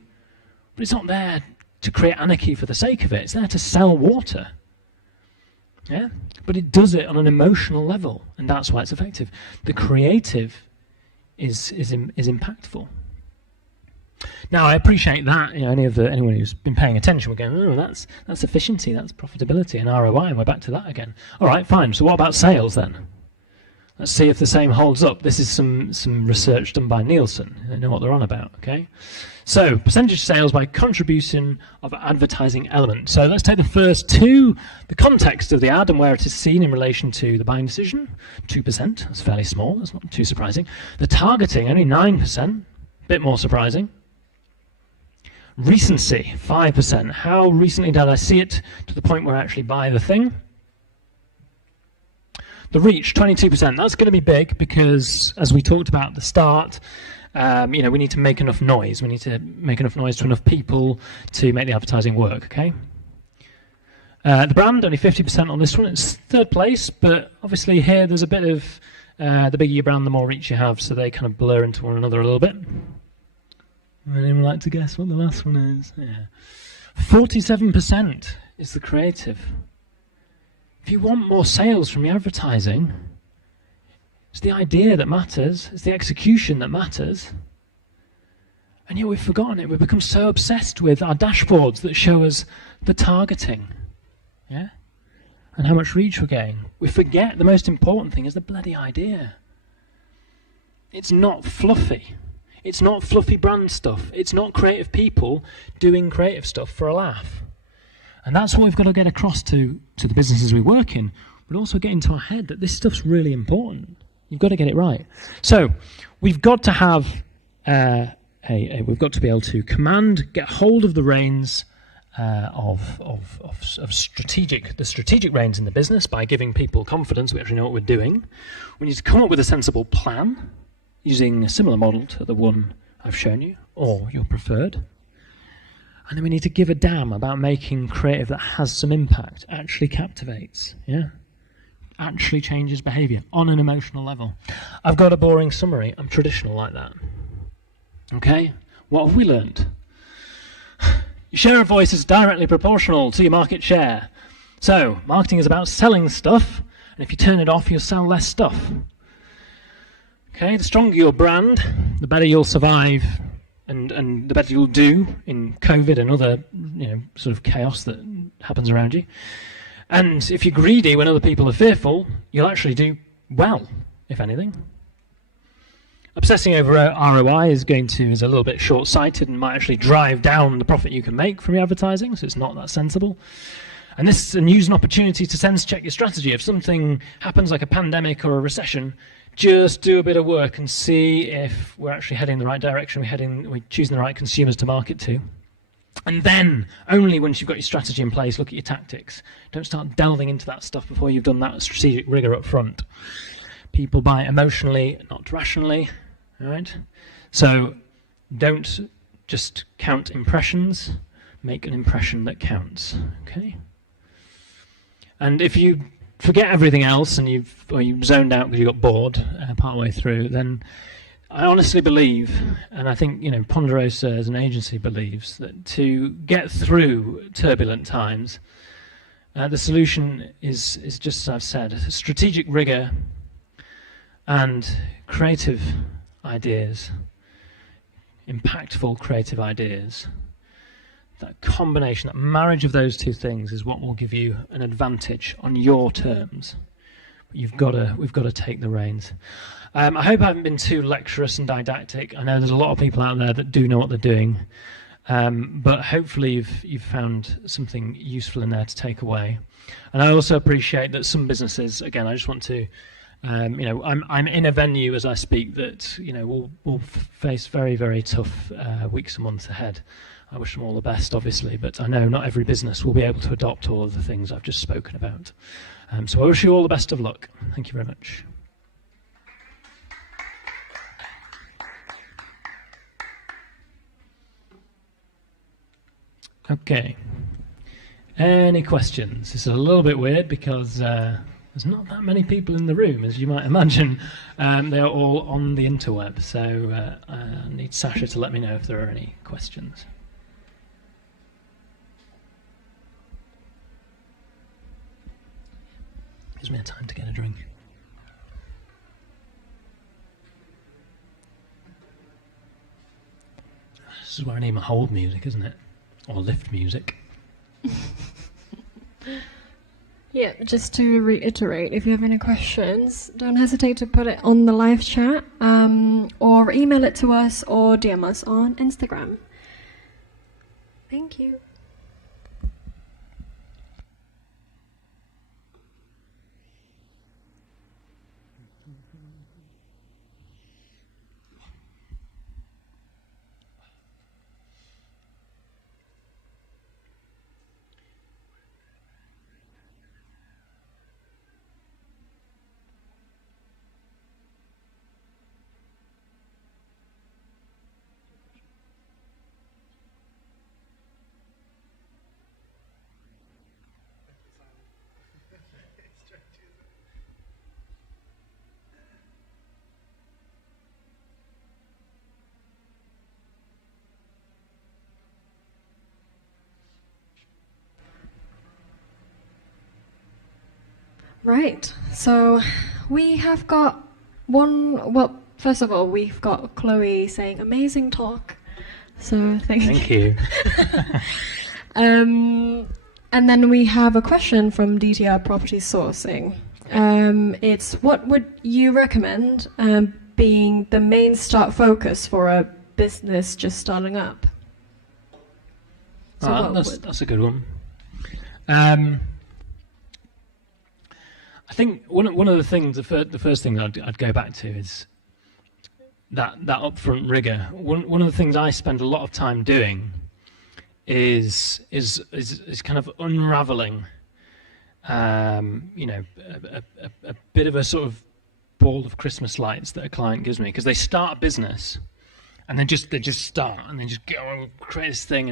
But it's not there to create anarchy for the sake of it. It's there to sell water. Yeah? But it does it on an emotional level, and that's why it's effective. The creative is impactful. Now, I appreciate that. Anyone who's been paying attention will go, oh, that's efficiency, that's profitability and ROI, and we're back to that again. All right, fine. So what about sales then? Let's see if the same holds up. This is some research done by Nielsen. They know what they're on about, okay? So, percentage sales by contribution of advertising element. So let's take the first two, the context of the ad and where it is seen in relation to the buying decision. 2%, that's fairly small, that's not too surprising. The targeting, only 9%, bit more surprising. Recency, 5%. How recently did I see it to the point where I actually buy the thing? The reach, 22%. That's going to be big because, as we talked about at the start, we need to make enough noise. We need to make enough noise to enough people to make the advertising work, okay? The brand, only 50% on this one. It's third place, but obviously here there's a bit of the bigger your brand, the more reach you have, so they kind of blur into one another a little bit. Would anyone like to guess what the last one is? Yeah. 47% is the creative. If you want more sales from your advertising, it's the idea that matters, it's the execution that matters. And yet we've forgotten it. We've become so obsessed with our dashboards that show us the targeting, yeah, and how much reach we're getting. We forget the most important thing is the bloody idea. It's not fluffy. It's not fluffy brand stuff. It's not creative people doing creative stuff for a laugh. And that's what we've got to get across to the businesses we work in, but also get into our head that this stuff's really important. You've got to get it right. So we've got to have we've got to be able to command, get hold of the reins, of strategic reins in the business by giving people confidence we actually know what we're doing. We need to come up with a sensible plan using a similar model to the one I've shown you, or your preferred. And then we need to give a damn about making creative that has some impact, actually captivates, actually changes behaviour on an emotional level. I've got a boring summary. I'm traditional like that. Okay? What have we learned? Your share of voice is directly proportional to your market share. So, marketing is about selling stuff, and if you turn it off, you'll sell less stuff. Okay, the stronger your brand, the better you'll survive, and the better you'll do in COVID and other, sort of chaos that happens around you. And if you're greedy when other people are fearful, you'll actually do well, if anything. Obsessing over ROI is a little bit short-sighted and might actually drive down the profit you can make from your advertising, so it's not that sensible. And use an opportunity to sense check your strategy. If something happens like a pandemic or a recession, just do a bit of work and see if we're actually heading in the right direction, we're choosing the right consumers to market to. And then, only once you've got your strategy in place, look at your tactics. Don't start delving into that stuff before you've done that strategic rigor up front. People buy emotionally, not rationally. All right? So don't just count impressions, make an impression that counts. Okay? And if you forget everything else and you've zoned out because you got bored partway through, then I honestly believe, and I think Ponderosa as an agency believes, that to get through turbulent times, the solution is just as I've said, strategic rigor and creative ideas, impactful creative ideas. That combination, that marriage of those two things is what will give you an advantage on your terms. But we've got to take the reins. I hope I haven't been too lecturous and didactic. I know there's a lot of people out there that do know what they're doing, but hopefully you've found something useful in there to take away. And I also appreciate that some businesses, again, I just want to, I'm in a venue as I speak that will face very, very tough weeks and months ahead. I wish them all the best, obviously, but I know not every business will be able to adopt all of the things I've just spoken about. So I wish you all the best of luck. Thank you very much. Okay. Any questions? This is a little bit weird because there's not that many people in the room, as you might imagine. They are all on the interweb, so I need Sasha to let me know if there are any questions. Gives me a time to get a drink. This is where I need my hold music, isn't it? Or lift music. Yeah, just to reiterate, if you have any questions, don't hesitate to put it on the live chat, or email it to us or DM us on Instagram. Thank you. Right, so we have got first of all, we've got Chloe saying amazing talk, so thank you. And then we have a question from DTR Property Sourcing. It's what would you recommend being the main focus for a business just starting up? So that's a good one. I think one of the things, the first thing I'd go back to is that upfront rigor. One of the things I spend a lot of time doing is kind of unraveling, a bit of a sort of ball of Christmas lights that a client gives me, because they start a business and they just start and they just go and create this thing,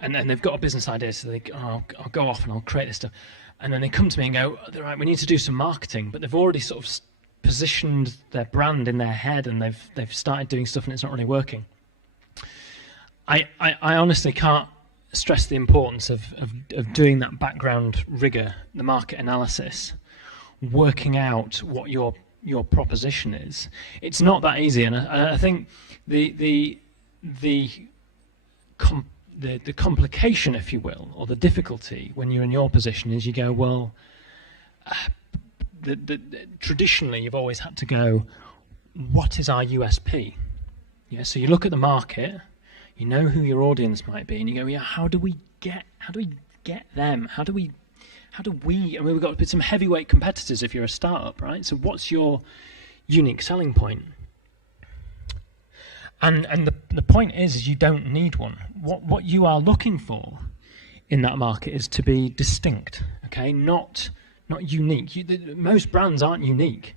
and then they've got a business idea, so they go, I'll go off and I'll create this stuff, and then they come to me and go, right, we need to do some marketing, but they've already sort of positioned their brand in their head and they've started doing stuff and it's not really working. I honestly can't stress the importance of doing that background rigor, the market analysis, working out what your proposition is. It's not that easy, and I think the complication, if you will, or the difficulty when you're in your position is you go, well, traditionally you've always had to go, what is our USP? Yeah, so you look at the market, you know who your audience might be, and you go, yeah, how do we get them? How do we? I mean, we've got some heavyweight competitors if you're a startup, right? So what's your unique selling point? And the point is you don't need one. What you are looking for in that market is to be distinct, okay? Not unique. Most brands aren't unique.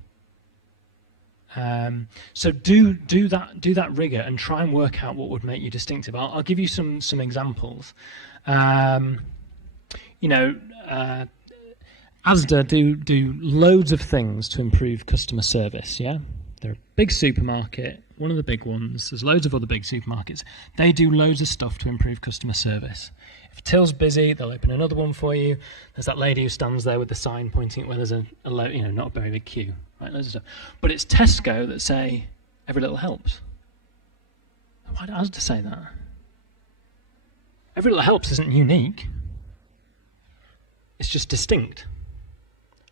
So do that rigor and try and work out what would make you distinctive. I'll give you some examples. Asda do loads of things to improve customer service. Yeah, they're a big supermarket, one of the big ones. There's loads of other big supermarkets. They do loads of stuff to improve customer service. If Till's busy, they'll open another one for you. There's that lady who stands there with the sign pointing at where there's not a very big queue, right? Loads of stuff. But it's Tesco that say every little helps. Why do Asda say that? Every little helps isn't unique. It's just distinct.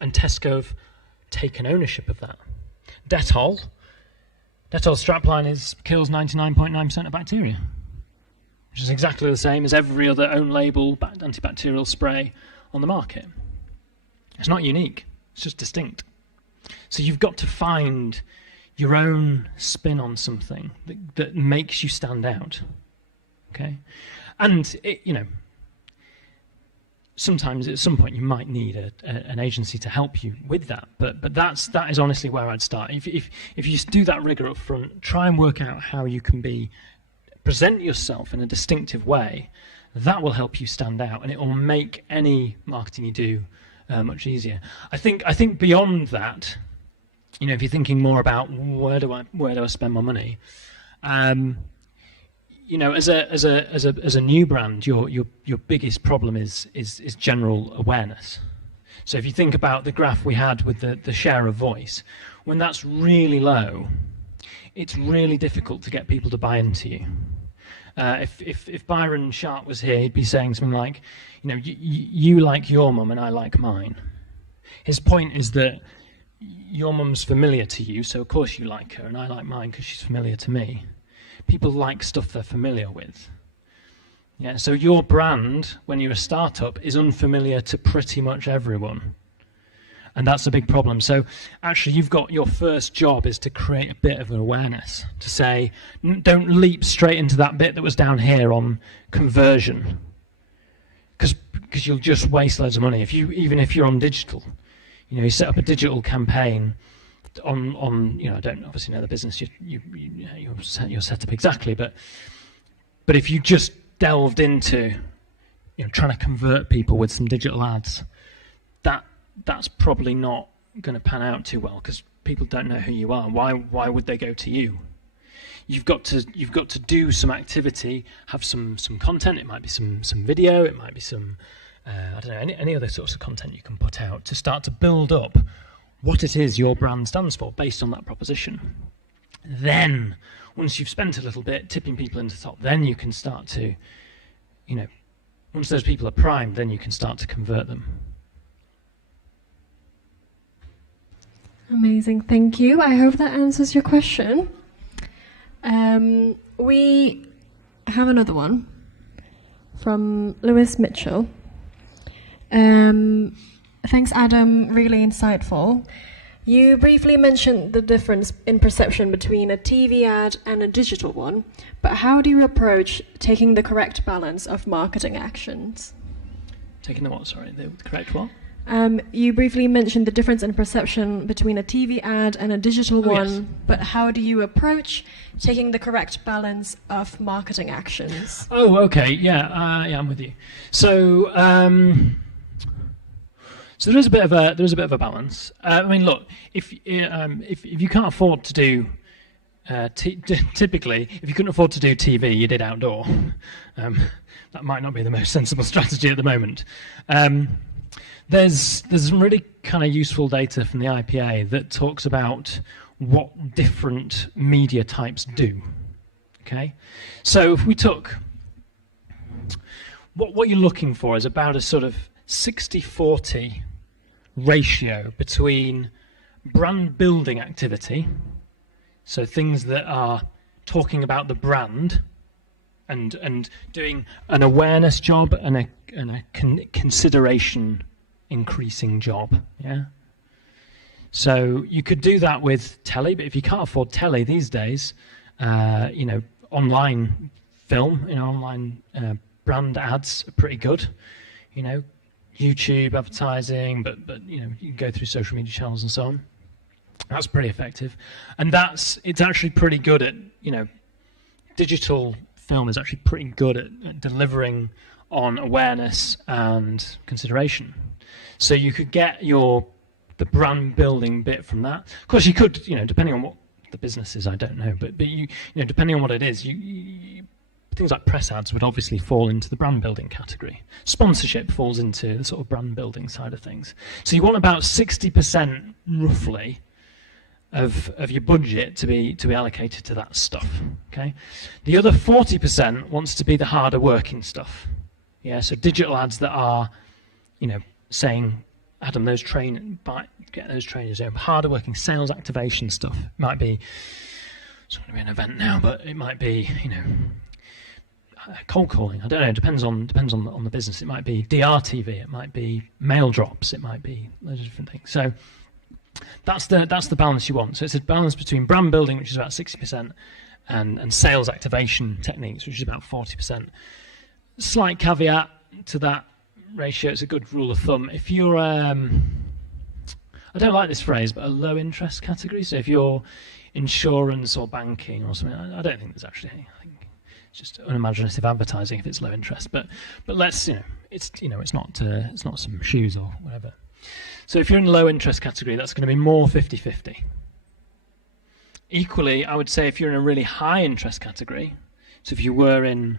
And Tesco have taken ownership of that. Dettol's strapline kills 99.9% of bacteria, which is exactly the same as every other own label antibacterial spray on the market. It's not unique, it's just distinct. So you've got to find your own spin on something that makes you stand out. Okay? And sometimes at some point you might need an agency to help you with that, but that is honestly where I'd start. If you do that rigor up front, try and work out how you can present yourself in a distinctive way. That will help you stand out, and it will make any marketing you do much easier. I think beyond that, if you're thinking more about where do I spend my money, as a new brand, your biggest problem is general awareness. So if you think about the graph we had with the share of voice, when that's really low, it's really difficult to get people to buy into you. If Byron Sharp was here, he'd be saying something like, you like your mum and I like mine. His point is that your mum's familiar to you, so of course you like her, and I like mine because she's familiar to me. People like stuff they're familiar with. Yeah, so your brand, when you're a startup, is unfamiliar to pretty much everyone. And that's a big problem. So actually your first job is to create a bit of awareness, to say, don't leap straight into that bit that was down here on conversion, because you'll just waste loads of money. Even if you're on digital, you set up a digital campaign on I don't obviously know the business you're set up exactly, but if you just delved into trying to convert people with some digital ads, that's probably not going to pan out too well, because people don't know who you are. Why would they go to you? You've got to do some activity, have some content. It might be some video, it might be some I don't know, any other sorts of content you can put out to start to build up what it is your brand stands for based on that proposition. Then, once you've spent a little bit tipping people into the top, then you can start to, once those people are primed, then you can start to convert them. Amazing, thank you. I hope that answers your question. We have another one from Lewis Mitchell. Thanks, Adam. Really insightful. You briefly mentioned the difference in perception between a TV ad and a digital one, but how do you approach taking the correct balance of marketing actions? Taking the what, sorry? The correct what? You briefly mentioned the difference in perception between a TV ad and a digital one, yes. but how do you approach taking the correct balance of marketing actions? Oh, okay, yeah, I'm with you. So, so there is a bit of a balance. I mean, look, if you can't afford to do typically, if you couldn't afford to do TV, you did outdoor. That might not be the most sensible strategy at the moment. There's some really kind of useful data from the IPA that talks about what different media types do. Okay, so if we took what you're looking for is about a sort of 60-40 ratio between brand building activity, so things that are talking about the brand and doing an awareness job and a consideration increasing job, yeah. So you could do that with telly, but if you can't afford telly these days, online film, online brand ads are pretty good, YouTube advertising, but you can go through social media channels and so on. That's pretty effective, and it's actually pretty good at digital film is actually pretty good at delivering on awareness and consideration. So you could get the brand building bit from that. Of course, you could, depending on what the business is, I don't know, but you depending on what it is, you things like press ads would obviously fall into the brand building category. Sponsorship falls into the sort of brand building side of things. So you want about 60% roughly of your budget to be allocated to that stuff. Okay, the other 40% wants to be the harder working stuff. Yeah, so digital ads that are, saying, Adam, get those trainers. Harder working sales activation stuff. It might be, it's not going to be an event now, but it might be, cold calling. I don't know. It depends on the business. It might be DRTV. It might be mail drops. It might be loads of different things. So that's the balance you want. So it's a balance between brand building, which is about 60%, and sales activation techniques, which is about 40%. Slight caveat to that ratio, it's a good rule of thumb. If you're, I don't like this phrase, but a low interest category, so if you're insurance or banking or something, I don't think there's actually any. I think it's just unimaginative advertising if it's low interest. But let's, it's not some shoes or whatever. So if you're in the low interest category, that's going to be more 50-50. Equally, I would say if you're in a really high interest category, so if you were in,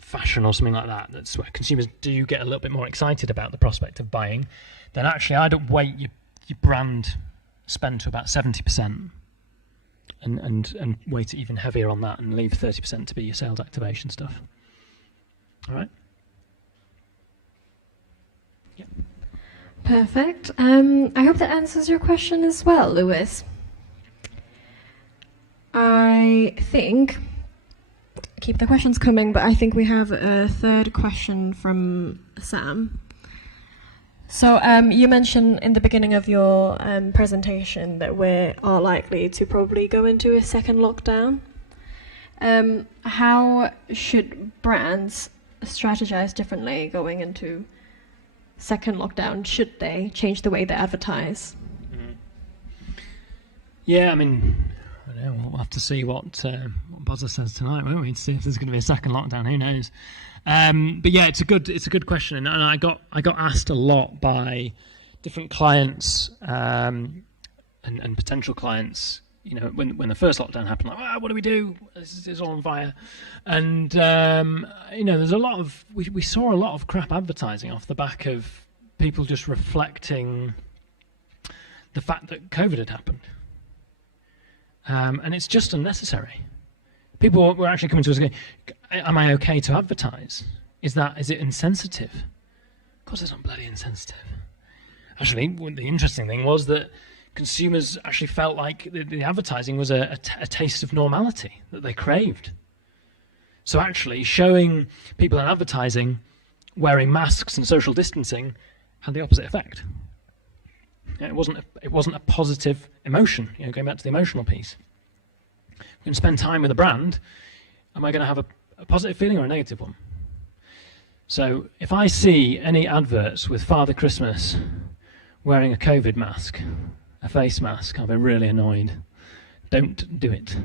fashion or something like that, that's where consumers do get a little bit more excited about the prospect of buying, then actually I'd weight your brand spend to about 70% and weight it even heavier on that and leave 30% to be your sales activation stuff. All right? Yeah. Perfect. I hope that answers your question as well, Lewis. I think, keep the questions coming, but I think we have a third question from Sam. So you mentioned in the beginning of your presentation that we are likely to probably go into a second lockdown. How should brands strategize differently going into second lockdown? Should they change the way they advertise? Yeah, I mean, I don't know, we'll have to see what Bozza says tonight, won't we? To see if there's going to be a second lockdown. Who knows? But yeah, it's a good question, and I got asked a lot by different clients and potential clients. When the first lockdown happened, like, what do we do? This is all on fire, and there's a lot of we saw a lot of crap advertising off the back of people just reflecting the fact that COVID had happened, and it's just unnecessary. People were actually coming to us going, am I okay to advertise? Is it insensitive? Of course it's not bloody insensitive. Actually, the interesting thing was that consumers actually felt like the advertising was a taste of normality that they craved. So actually showing people in advertising wearing masks and social distancing had the opposite effect. It wasn't a positive emotion. Going back to the emotional piece. I'm going to spend time with a brand. Am I going to have a positive feeling or a negative one? So if I see any adverts with Father Christmas wearing a COVID mask, a face mask, I'll be really annoyed. Don't do it.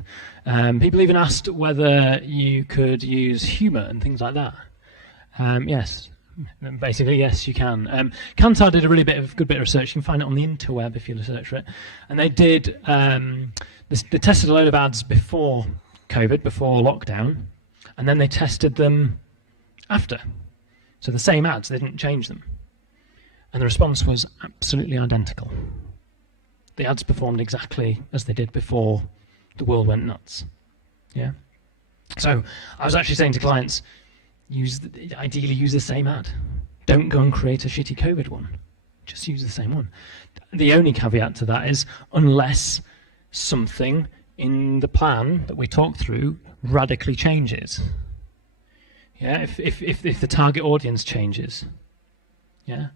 People even asked whether you could use humour and things like that. Yes. Basically, yes, you can. Kantar did a really good bit of research. You can find it on the interweb if you search for it. And they did. They tested a load of ads before COVID, before lockdown, and then they tested them after. So the same ads, they didn't change them, and the response was absolutely identical. The ads performed exactly as they did before the world went nuts. Yeah. So I was actually saying to clients, ideally use the same ad. Don't go and create a shitty COVID one. Just use the same one. The only caveat to that is unless something in the plan that we talked through radically changes. Yeah, if the target audience changes. Yeah,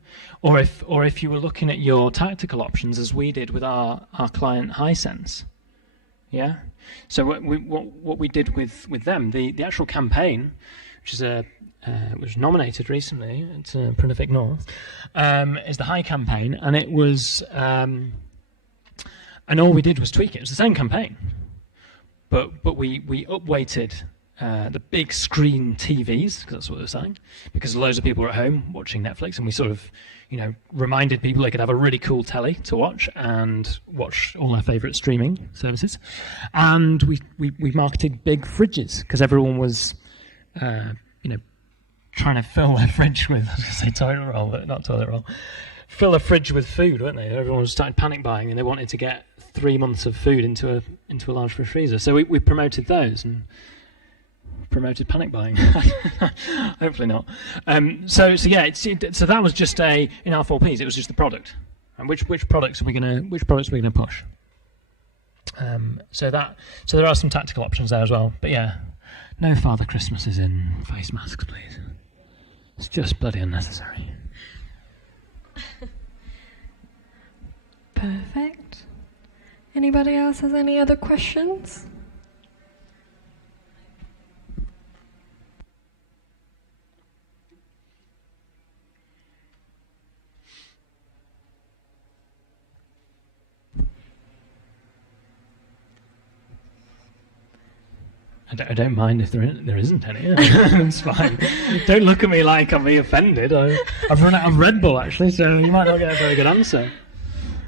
or if you were looking at your tactical options as we did with our client Hisense. Yeah, so what we did with them, the actual campaign, which is was nominated recently at Prolific North, is the High campaign, and it was, and all we did was tweak it. It was the same campaign, but we upweighted the big screen TVs, because that's what they were saying, because loads of people were at home watching Netflix, and we sort of, reminded people they could have a really cool telly to watch and watch all their favourite streaming services. And we marketed big fridges, because everyone was, trying to fill their fridge with, I was going to say toilet roll, but not toilet roll, fill a fridge with food, weren't they? Everyone was starting panic buying, and they wanted to get 3 months of food into a large freezer. So we promoted those and promoted panic buying. Hopefully not. So that was just in our 4 Ps. It was just the product, and which products are we gonna push. So there are some tactical options there as well. But yeah, no Father Christmases in face masks, please. It's just bloody unnecessary. Perfect. Anybody else has any other questions? I don't mind if there isn't any. It's fine. Don't look at me like I'm being offended. I've run out of Red Bull, actually, so you might not get a very good answer.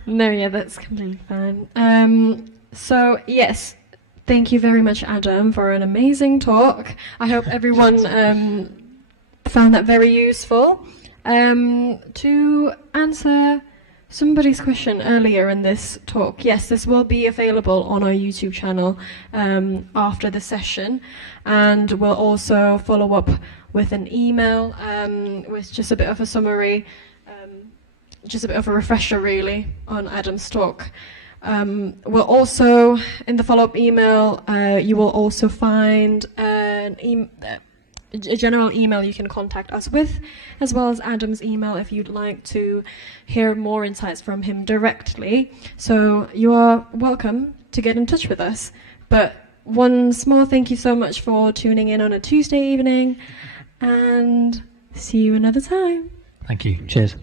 No, yeah, that's completely fine. So, yes, thank you very much, Adam, for an amazing talk. I hope everyone found that very useful. To answer somebody's question earlier in this talk, yes, this will be available on our YouTube channel after the session, and we'll also follow up with an email with just a bit of a summary, just a bit of a refresher really on Adam's talk. We'll also, in the follow-up email, you will also find a general email you can contact us with, as well as Adam's email if you'd like to hear more insights from him directly. So you are welcome to get in touch with us. But one small thank you so much for tuning in on a Tuesday evening, and see you another time. Thank you. Cheers.